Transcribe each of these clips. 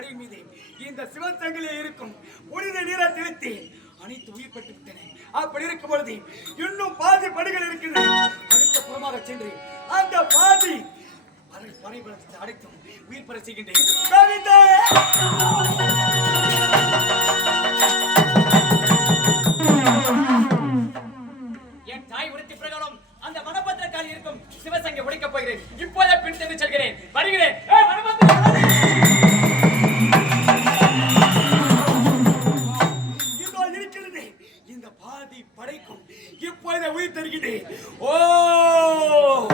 படை மீது இந்த சிவத்தங்களே இருக்கும் புனித நீரை தெளித்து அனைத்து உயிர்பட்டு விட்டன அப்படி இருக்கும் பொழுது இன்னும் பாதி படிகள் இருக்கின்றன. அடுத்த புறமாக சென்று அந்த பாதி படை படைபலத்தை அடைத்தும் உயிர் பெற செய்கின்றேன் பாதி படைக்கும். இப்போதே உயிர் தருகிறேன். ஓ!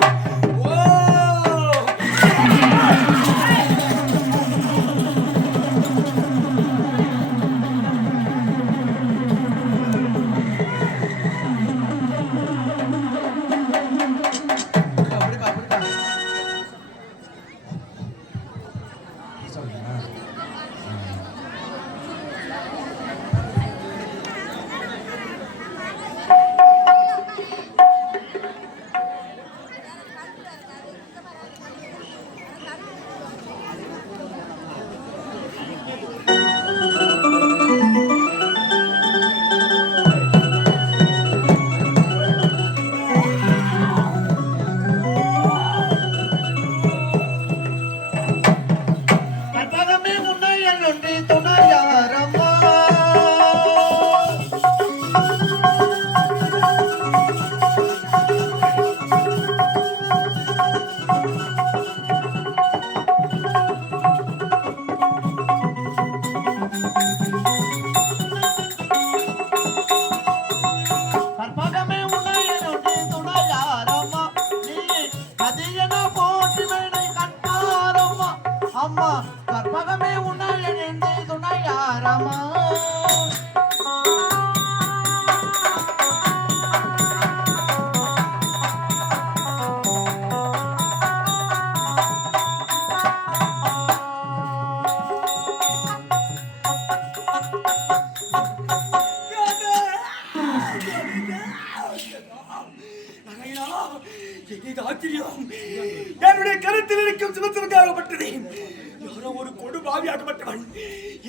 தெரியும் என்னுடைய கருத்தில் இருக்கும் சிவத்திற்காகப்பட்டது. யாரோ ஒரு கொடு பாவியாகப்பட்டவன்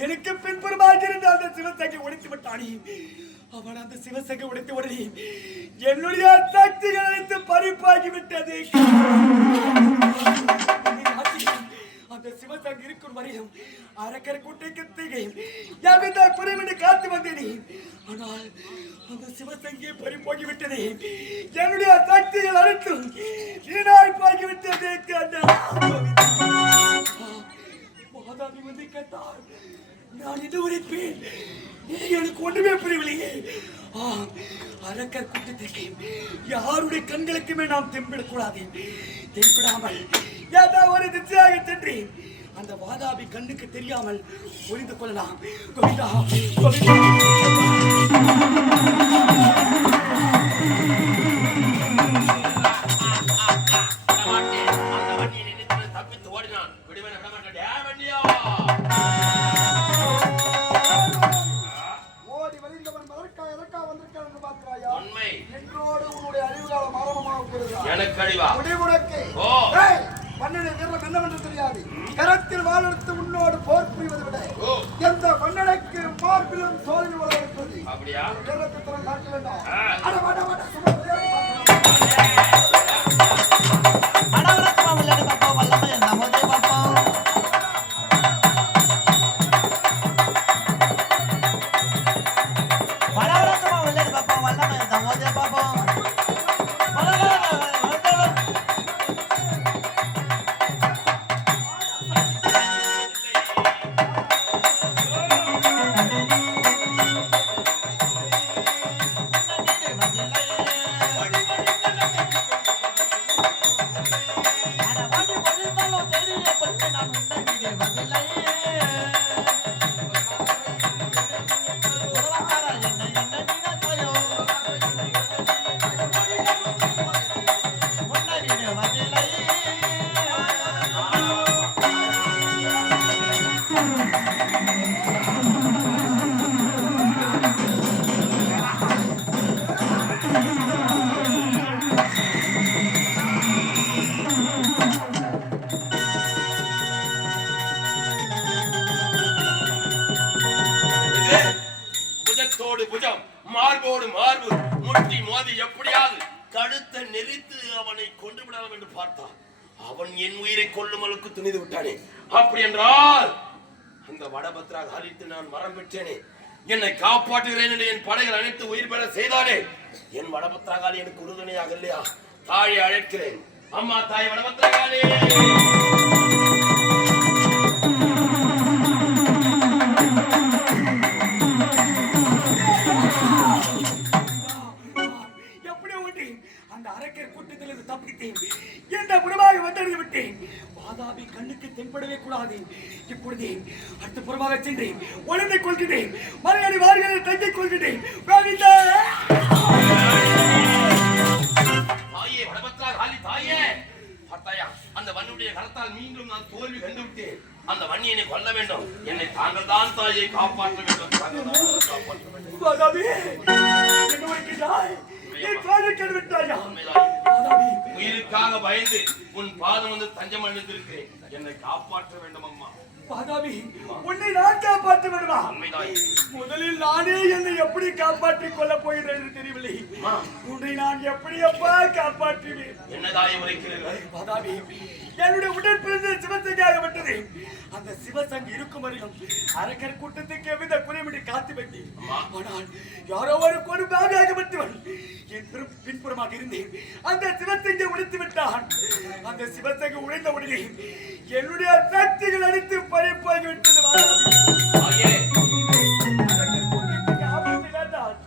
எனக்கு பின்புறமாக இருந்த அந்த சிவசங்கை உடைத்து விட்டானே. அவன் அந்த சிவசங்கை உடைத்து உடனே என்னுடைய சக்திகள் அனைத்து பறிப்பாகி விட்டது அந்த சிவசங்க இருக்கும் வரையும் அரக்கர் கூட்டைக்கு தீகை. எவ்வித குறைவின்றி காத்து வந்தேனே. ஆனால் அந்த சிவசங்கியை பறிப்போகி விட்டது என்னுடைய சக்திகள் அனைத்தும் வீணாய் போகிவிட்டது மாதாவி வந்து கேட்டார் நான் இது உரைப்பேன். நீ எனக்கு ஒன்றுமே புரியவில்லையே. ஆ, அரக்கர் கூட்டத்திற்கு யாருடைய கண்களுக்குமே நாம் தெம்பிடக்கூடாது. தெம்பிடாமல் ஏதாவது ஒரு திசையாக சென்றேன். அந்த வாதாபி கண்ணுக்கு தெரியாமல் ஒளிந்து கொள்ளலாம். கோவிந்தா கோவிந்தா. திறம் காட்ட புஜத்தோடு புஜம் மார்போடு மார்பு. முட்டி மோதி எப்படியாவது கழுத்தை நெறித்து அவனை கொண்டு விடலாம் என்று பார்த்தான். அவன் என் உயிரை கொள்ளும் அளவுக்கு துணிந்து விட்டானே. அப்படி என்றால் அந்த வடபத்ராக அழித்து நான் மரம் பெற்றேனே. என்னை காப்பாற்றுகிறேன் என் படைகள் அனைத்து உயிர் பெற செய்தானே. என் வடபத்ராகாலி எனக்கு உறுதுணையாக இல்லையா? தாயை அழைக்கிறேன். அம்மா தாய் வடபத்ராகாலி தப்பித்தேன் எந்த புறமாக வந்தடைந்து விட்டேன். வாதாபி கண்ணுக்கு தென்படவே கூடாது. இப்பொழுது அடுத்த புறமாக சென்றேன். உடனே கொள்கிறேன். மறுநாள் வாரிகளை தங்கிக் கொள்கிறேன்! தாயே தாயே! பார்த்தாயா அந்த வன்னியுடைய கரத்தால் மீண்டும் நான் தோல்வி கண்டு விட்டேன். அந்த வன்னியனை கொல்ல வேண்டும். என்னை தாங்கள் தான் தாயை காப்பாற்ற வேண்டும். தாங்கள் தான் காப்பாற்ற வேண்டும். வாதாபி என்ன உரைக்கிறாய் உயிருக்காக பயந்து உன் பாதம் வந்து தஞ்சம் அடைந்திருக்கிறேன். என்னை காப்பாற்ற வேண்டும் அம்மா உன்னை நான் காப்பாற்ற வேண்டுமா? முதலில் நானே என்னை எப்படி காப்பாற்றிக் கொள்ளப் போகிறேன் என்று தெரியவில்லை. உன்னை நான் எப்படி அப்பா காப்பாற்றுவேன்? என்ன தாயை உரைக்கிறீர்கள்? வாதாபி என்னுடைய உடல் விட்டது அந்த சிவசங்கு இருக்கும் வரையும் அரக்கர் கூட்டத்துக்கு எவ்வித குறைவின்றி காத்து வைத்தேன். ஆனால் யாரோ ஒரு கொடுப்பாக ஆகப்பட்டவன் என் பிற- பின்புறமாக இருந்தேன். அந்த சிவசங்கை உடைத்து விட்டான். அந்த சிவசங்கு உடைந்த உடனே என்னுடைய சக்திகள் அனைத்து பறிப்பாகி விட்டது வாதாபி. தாயே அரக்கர் கூட்டத்துக்கு ஆபத்து வேண்டாம்.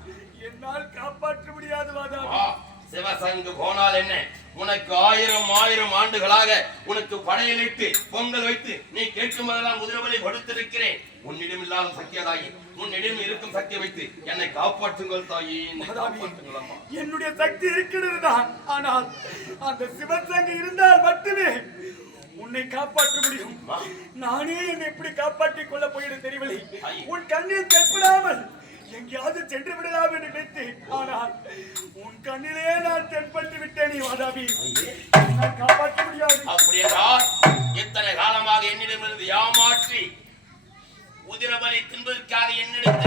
என்னால் காப்பாற்ற முடியாது வாதாபி. சிவசங்கு போனால் என்ன? உனக்கு ஆயிரம் ஆயிரம் ஆண்டுகளாக உனக்கு படையலிட்டு பொங்கல் வைத்து நீ கேட்கும் போதெல்லாம் குதிரபலி கொடுத்திருக்கிறேன் உன்னிடம் இல்லாத சக்தியதாயி உன்னிடம் இருக்கும் சக்தியை வைத்து என்னை காப்பாற்றுங்கள் தாயி. என்னுடைய சக்தி இருக்கிறது தான். ஆனால் அந்த சிவசங்கு இருந்தால் மட்டுமே உன்னை காப்பாற்ற முடியும். நானே என்னை எப்படி காப்பாற்றிக் கொள்ள போயிடும் தெரியவில்லை. உன் கண்ணில் தென்படாமல் எங்கேயாவது சென்று விடலாம் என்று நினைத்தேன். ஆனால் உன் கண்ணிலே நான் தென்பட்டு விட்டேன் நீ வாதாபி காப்பாற்ற முடியாது. அப்படியென்றால் இத்தனை காலமாக என்னிடமிருந்து ஏமாற்றி உதிரபலி தின்பதற்காக என்னிடம்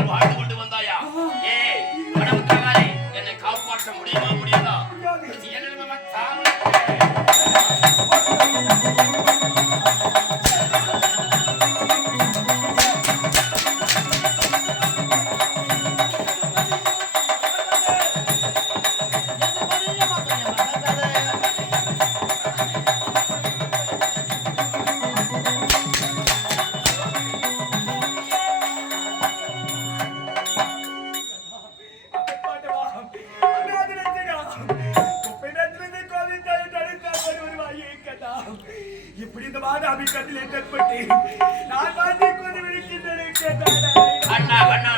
啊，完了！